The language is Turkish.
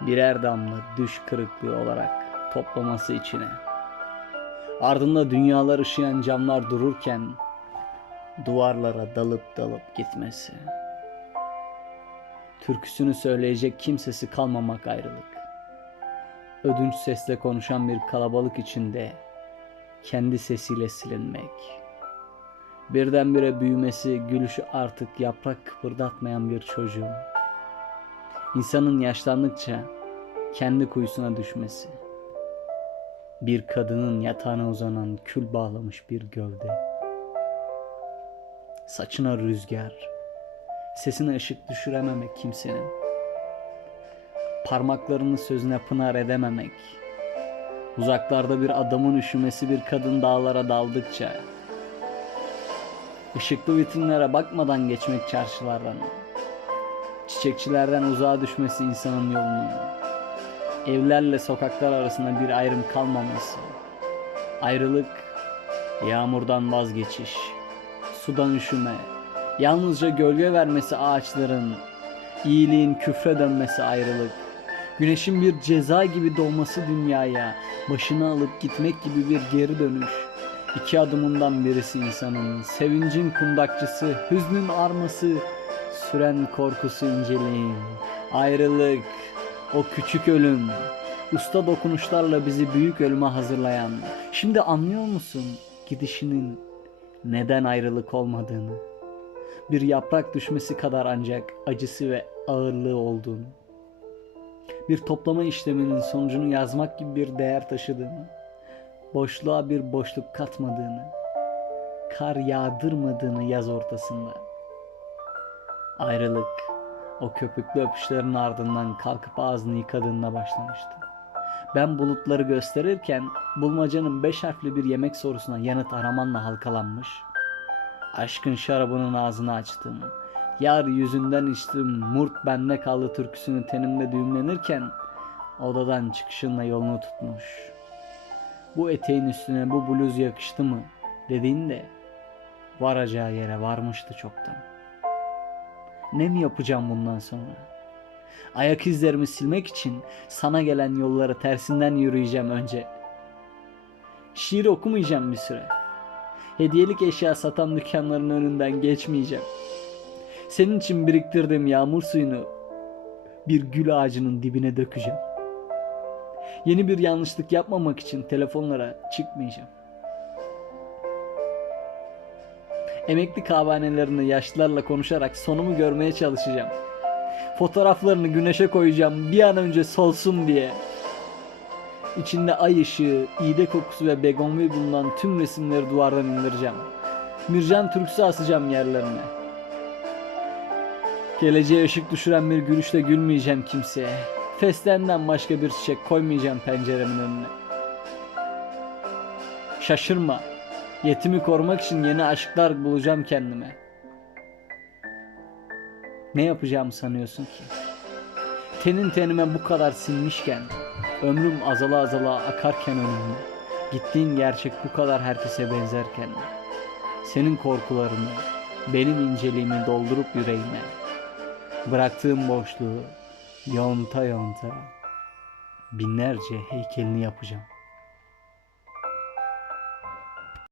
birer damla düş kırıklığı olarak toplaması içine. Ardında dünyalar ışıyan camlar dururken duvarlara dalıp dalıp gitmesi. Türküsünü söyleyecek kimsesi kalmamak ayrılık. Ödünç sesle konuşan bir kalabalık içinde kendi sesiyle silinmek. Birdenbire büyümesi, gülüşü artık yaprak kıpırdatmayan bir çocuğun. İnsanın yaşlandıkça kendi kuyusuna düşmesi. Bir kadının yatağına uzanan kül bağlamış bir gövde. Saçına rüzgar, sesine ışık düşürememek kimsenin. Parmaklarını sözüne pınar edememek. Uzaklarda bir adamın üşümesi bir kadın dağlara daldıkça. Işıklı vitrinlere bakmadan geçmek çarşılardan. Çiçekçilerden uzağa düşmesi insanın yolunun. Evlerle sokaklar arasında bir ayrım kalmaması. Ayrılık, yağmurdan vazgeçiş, sudan üşüme, yalnızca gölge vermesi ağaçların, iyiliğin küfre dönmesi ayrılık. Güneşin bir ceza gibi doğması dünyaya, başını alıp gitmek gibi bir geri dönüş. İki adımından birisi insanın, sevincin kundakçısı, hüznün arması, süren korkusu inceliğin, ayrılık, o küçük ölüm, usta dokunuşlarla bizi büyük ölüme hazırlayan, şimdi anlıyor musun gidişinin neden ayrılık olmadığını? Bir yaprak düşmesi kadar ancak acısı ve ağırlığı olduğunu. Bir toplama işleminin sonucunu yazmak gibi bir değer taşıdığını, boşluğa bir boşluk katmadığını, kar yağdırmadığını yaz ortasında. Ayrılık o köpüklü öpüşlerin ardından kalkıp ağzını yıkadığında başlamıştı. Ben bulutları gösterirken bulmacanın beş harfli bir yemek sorusuna yanıt aramanla halkalanmış. Aşkın şarabının ağzını açtım. Yar yüzünden içtim, murt bende kaldı türküsünü tenimde düğümlenirken odadan çıkışınla yolunu tutmuş. Bu eteğin üstüne bu bluz yakıştı mı dediğinde varacağı yere varmıştı çoktan. Ne mi yapacağım bundan sonra? Ayak izlerimi silmek için sana gelen yollara tersinden yürüyeceğim önce. Şiir okumayacağım bir süre. Hediyelik eşya satan dükkanların önünden geçmeyeceğim. Senin için biriktirdiğim yağmur suyunu bir gül ağacının dibine dökeceğim. Yeni bir yanlışlık yapmamak için telefonlara çıkmayacağım. Emekli kahvehanelerinde yaşlılarla konuşarak sonumu görmeye çalışacağım. Fotoğraflarını güneşe koyacağım bir an önce solsun diye. İçinde ay ışığı, iğde kokusu ve begonvil bulunan tüm resimleri duvardan indireceğim. Mircan türküsü asacağım yerlerine. Geleceğe ışık düşüren bir gülüşle gülmeyeceğim kimseye. Festen'den başka bir çiçek koymayacağım penceremin önüne. Şaşırma. Yetimi korumak için yeni aşklar bulacağım kendime. Ne yapacağımı sanıyorsun ki? Tenin tenime bu kadar sinmişken, ömrüm azala azala akarken önümde, gittiğin gerçek bu kadar herkese benzerken, senin korkularını, benim inceliğimi doldurup yüreğime, bıraktığım boşluğu yonta yonta binlerce heykelini yapacağım.